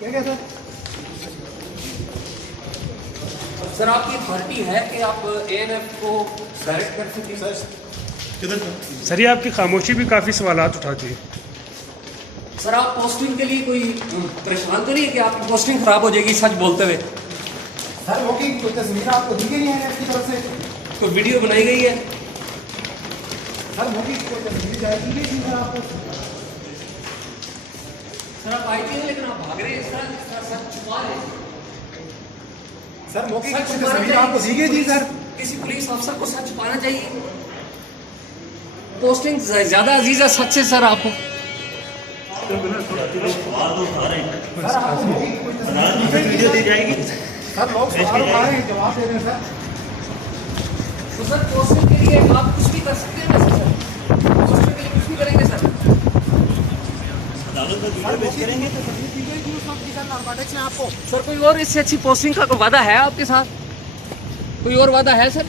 क्या क्या sir? Sir आपकी अथॉरिटी है कि आप एएनएफ को डायरेक्ट कर सकें? सर किधर सर ये आपकी खामोशी भी काफ़ी सवालात उठाती है। सर आप पोस्टिंग के लिए कोई परेशान तो नहीं है कि आपकी पोस्टिंग खराब हो जाएगी सच बोलते हुए? सर मौके की कोई तस्वीर आपको दी गई है इसकी तरफ से? तो वीडियो बनाई गई है? सर मौके की कोई तस्वीर जारी की गई थी सर आपको? सर आप आई थी लेकिन आप भाग रहे हैं, सर छुपा रहे हैं। सर मौके की सच कोई छुपाना तस्वीर चाहिए। आपको दी गई थी सर? किसी पुलिस अफसर को सच छुपाना चाहिए। पोस्टिंग ज्यादा अजीज है सच से सर आपको। सर आपको मौके की कोई तस्वीर वीडियो दी जाएगी? सर लोग सवाल उठा रहे हैं, जवाब दे रहे हैं सर। तो सर पोस्टिंग के लिए आप कुछ भी कर सकते हैं ना सर? पोस्टिंग के लिए कुछ भी करेंगे सर? सर मौके की कोई तस्वीर दी गई थी उस वक्त की सर नारकोटिक्स में आपको? सर कोई और इससे अच्छी पोस्टिंग का कोई वादा है आपके साथ? कोई और वादा है सर?